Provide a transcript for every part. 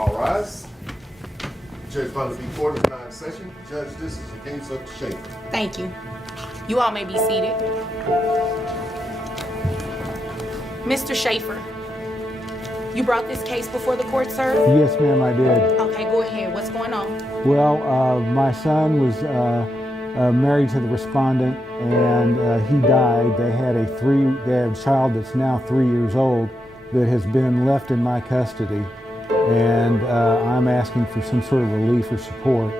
All rise. Judge Butler be court is now in session. Judge, this is the case of Schaefer. Thank you. You all may be seated. Mr. Schaefer, you brought this case before the court, sir? Yes, ma'am, I did. Okay, go ahead. What's going on? Well, my son was married to the respondent, and he died. They had a child that's now 3 years old that has been left in my custody, and I'm asking for some sort of relief or support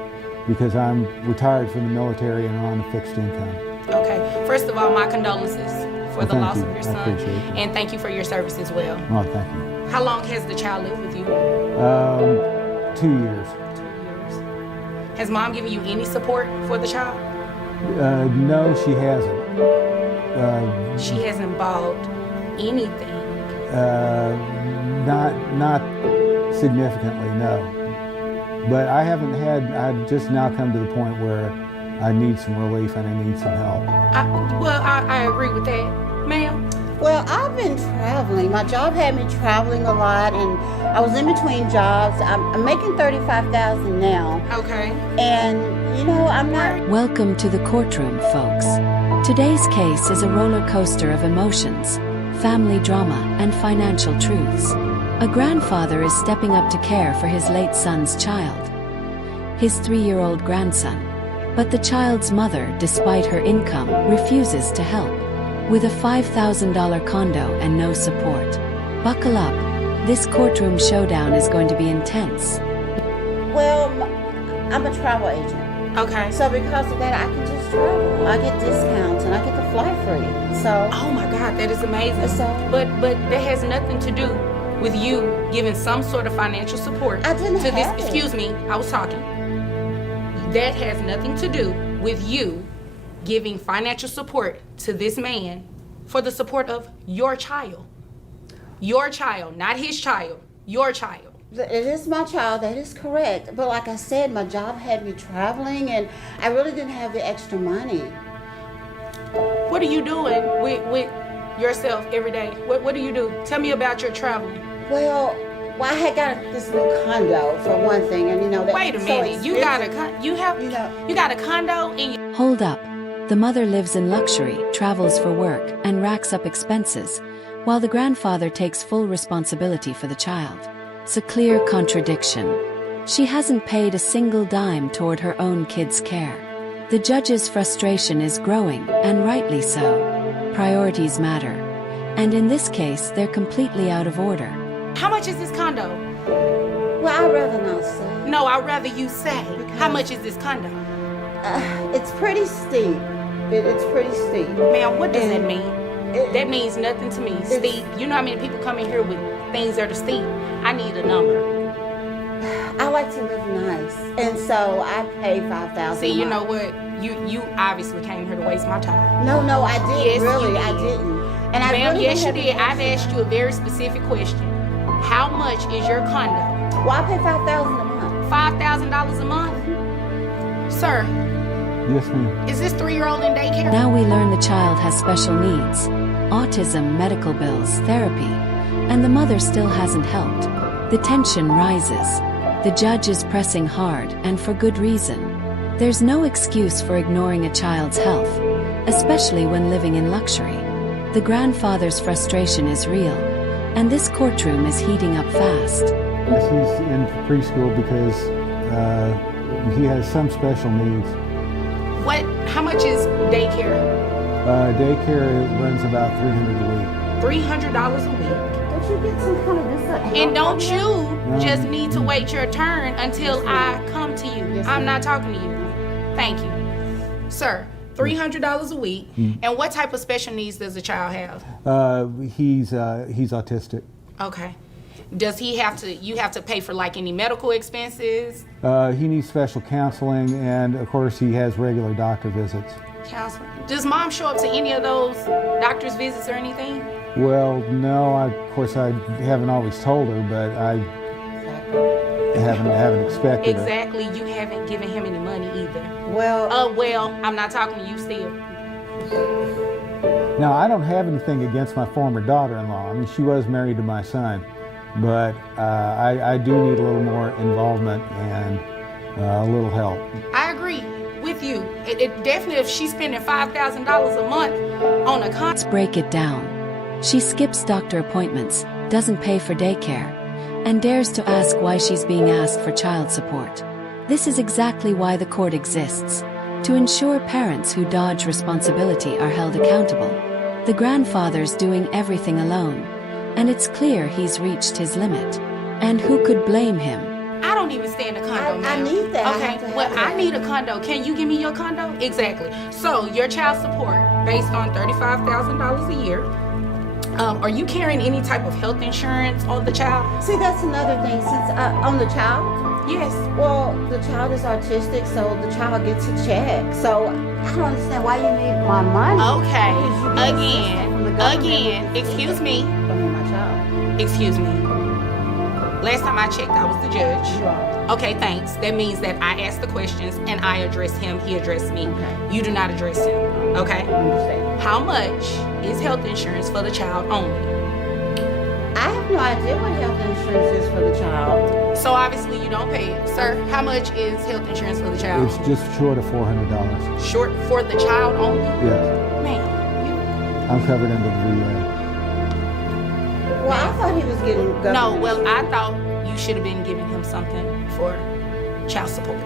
because I'm retired from the military and on a fixed income. Okay. First of all, my condolences for the loss of your son. I appreciate it. And thank you for your service as well. Oh, thank you. How long has the child lived with you? 2 years. 2 years. Has mom given you any support for the child? No, she hasn't. She hasn't bought anything. Not significantly, no. But I've just now come to the point where I need some relief and I need some help. I agree with that. Ma'am? Well, I've been traveling. My job had me traveling a lot, and I was in between jobs. I'm making $35,000 now. Okay. And, I'm not... Welcome to the courtroom, folks. Today's case is a roller coaster of emotions, family drama, and financial truths. A grandfather is stepping up to care for his late son's child, his 3-year-old grandson. But the child's mother, despite her income, refuses to help. With a $5,000 condo and no support. Buckle up. This courtroom showdown is going to be intense. Well, I'm a travel agent. Okay. So because of that, I can just travel. I get discounts and I get to fly free. So. Oh my God, that is amazing. So, but that has nothing to do with you giving some sort of financial support I didn't to have this. it. Excuse me, I was talking. That has nothing to do with you giving financial support to this man for the support of your child. Your child, not his child, your child. It is my child, that is correct. But like I said, my job had me traveling and I really didn't have the extra money. What are you doing with yourself every day? What do you do? Tell me about your traveling. Well, I had got this new condo for one thing, and that. Wait a minute, you got a condo and you... Hold up. The mother lives in luxury, travels for work, and racks up expenses, while the grandfather takes full responsibility for the child. It's a clear contradiction. She hasn't paid a single dime toward her own kids' care. The judge's frustration is growing, and rightly so. Priorities matter. And in this case, they're completely out of order. How much is this condo? Well, I'd rather not say. No, I'd rather you say. How much is this condo? It's pretty steep. It's pretty steep. Ma'am, what does that mean? That means nothing to me. Steep. You know how many people come in here with things that are steep? I need a number. I like to live nice, and so I pay $5,000. See, you know what? You obviously came here to waste my time. No, I didn't. Yes, really, you did. I didn't. And I Ma'am, really yes, you didn't did. have I've asked you a very specific question. How much is your condo? Well, I pay $5,000 a month. $5,000 a month? Sir, Yes, ma'am. is this 3-year-old in daycare? Now we learn the child has special needs, autism, medical bills, therapy, and the mother still hasn't helped. The tension rises. The judge is pressing hard, and for good reason. There's no excuse for ignoring a child's health, especially when living in luxury. The grandfather's frustration is real, and this courtroom is heating up fast. Yes, he's in preschool because he has some special needs. How much is daycare? Daycare runs about $300 a week. $300 a week. Don't you get some kind of this? And don't you just need to wait your turn until I come to you. Yes, I'm ma'am. not talking to you. Thank you. Sir, $300 a week. And what type of special needs does the child have? He's autistic. Okay. Does he have to, you have to pay for like any medical expenses? He needs special counseling, and of course he has regular doctor visits. Counseling? Does mom show up to any of those doctor's visits or anything? Well, no, of course I haven't always told her, but I haven't expected her. Exactly, you haven't given him any money either. Well, well, I'm not talking to you still. Now, I don't have anything against my former daughter-in-law. I mean, she was married to my son. but I do need a little more involvement and a little help. I agree with you. It definitely, if she's spending $5,000 a month on a Let's break it down. She skips doctor appointments, doesn't pay for daycare, and dares to ask why she's being asked for child support. This is exactly why the court exists, to ensure parents who dodge responsibility are held accountable. The grandfather's doing everything alone, and it's clear he's reached his limit. And who could blame him? I don't even stay in a condo, I ma'am. need that. I Okay, have to well, have I that. need a condo. Can you give me your condo? Exactly. So your child support based on $35,000 a year. Are you carrying any type of health insurance on the child? See, that's another thing. Since on the child, Yes. well, the child is autistic, so the child gets a check. So I don't understand why you need my money. Okay. Because you get assistance from the government Again. with- Excuse me. I mean, my child. Excuse me. Last time I checked, I was the judge. You are. Okay, thanks. That means that I asked the questions and I addressed him. He addressed me. Okay. You do not address him. Okay. I understand. How much is health insurance for the child only? I have no idea what health insurance is for the child. So obviously you don't pay it. Sir, how much is health insurance for the child? It's just short of $400. Short for the child only? Yes, Man, I'm covered under the VA. Well, I thought he was getting government. no, well, I thought you should have been giving him something for child support.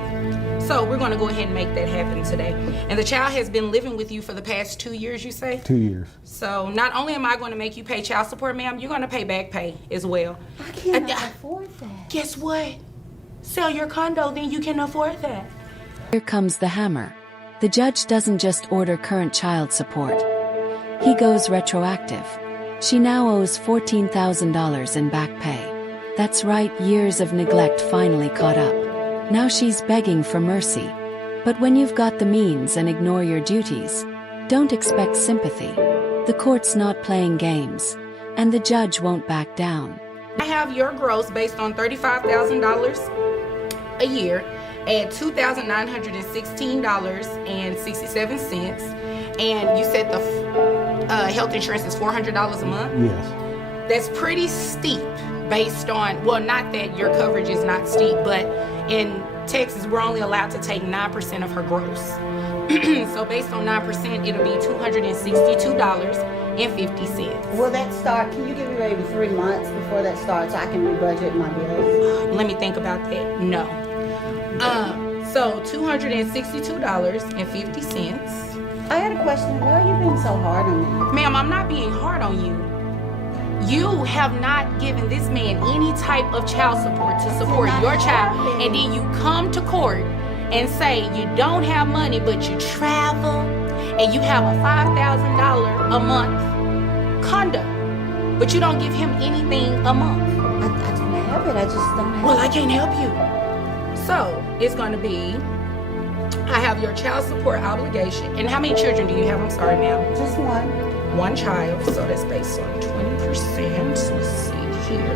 So we're going to go ahead and make that happen today. And the child has been living with you for the past 2 years, you say? 2 years. So not only am I going to make you pay child support, ma'am, you're going to pay back pay as well. I can't Uh, afford that. Guess what? Sell your condo, then you can afford that. Here comes the hammer. The judge doesn't just order current child support. He goes retroactive. She now owes $14,000 in back pay. That's right, years of neglect finally caught up. Now she's begging for mercy. But when you've got the means and ignore your duties, don't expect sympathy. The court's not playing games, and the judge won't back down. I have your gross based on $35,000 a year at $2,916.67. And you said the health insurance is $400 a month? Yes. That's pretty steep based on, well, not that your coverage is not steep, but in Texas, we're only allowed to take 9% of her gross. So based on 9%, it'll be $262.50. Will that start? Can you give me maybe 3 months before that starts so I can rebudget my bills? Let me think about that. No. So $262.50. I had a question. Why are you being so hard on me? Ma'am, I'm not being hard on you. You have not given this man any type of child support to support your child, and then you come to court and say you don't have money, but you travel and you have a $5,000 a month condo, but you don't give him anything a month. I don't have it. I just don't have Well, it. I can't help you. So it's going to be, I have your child support obligation. And how many children do you have? I'm sorry, ma'am. Just one. One child, so that's based on 20%. Let's see here.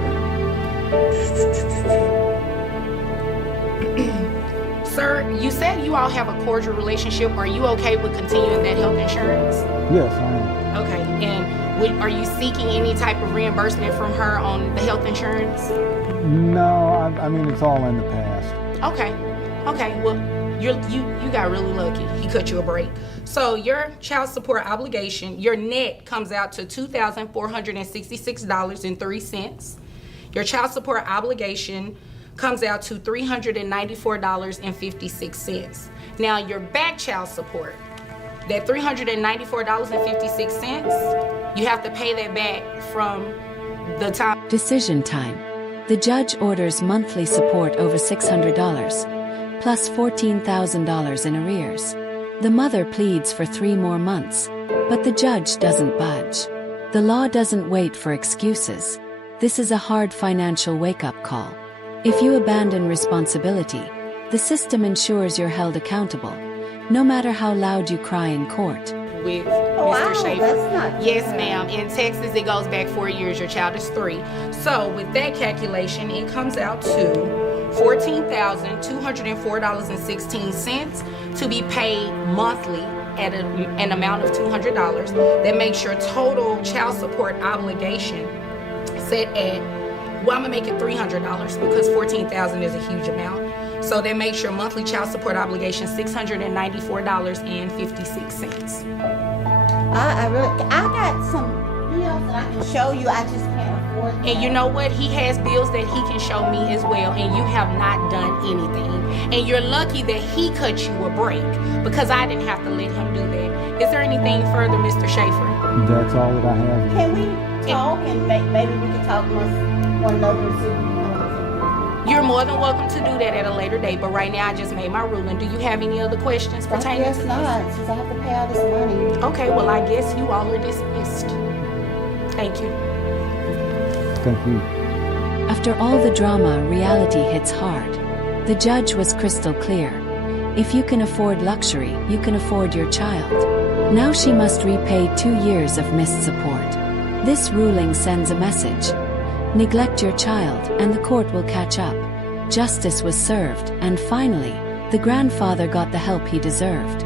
Sir, you said you all have a cordial relationship. Are you okay with continuing that health insurance? Yes, I am. Okay, and are you seeking any type of reimbursement from her on the health insurance? No, I mean, it's all in the past. Okay, well, you got really lucky. He cut you a break. So your child support obligation, your net comes out to $2,466.03. Your child support obligation comes out to $394.56. Now your back child support, that $394.56, you have to pay that back from the time. Decision time. The judge orders monthly support over $600, plus $14,000 in arrears. The mother pleads for 3 more months, but the judge doesn't budge. The law doesn't wait for excuses. This is a hard financial wake-up call. If you abandon responsibility, the system ensures you're held accountable, no matter how loud you cry in court. With Wow, Mr. Schaefer. that's not Yes, fair. ma'am. In Texas, it goes back 4 years. Your child is 3. So with that calculation, it comes out to $14,204.16 to be paid monthly at an amount of $200. That makes your total child support obligation set at Well, I'm gonna make it $300 because $14,000 is a huge amount. So that makes your monthly child support obligation $694.56. I got some bills that I can show you. I just can't afford them. And you know what? He has bills that he can show me as well, and you have not done anything. And you're lucky that he cut you a break because I didn't have to let him do that. Is there anything further, Mr. Schaefer? That's all that I have. Can we talk and maybe we can talk amongst one another and see? You're more than welcome to do that at a later date, but right now I just made my ruling. Do you have any other questions I pertaining guess to not, since I have to pay all this money. this? Okay, well, I guess you all are dismissed. Thank you. Thank you. After all the drama, reality hits hard. The judge was crystal clear. If you can afford luxury, you can afford your child. Now she must repay 2 years of missed support. This ruling sends a message. Neglect your child, and the court will catch up. Justice was served, and finally, the grandfather got the help he deserved.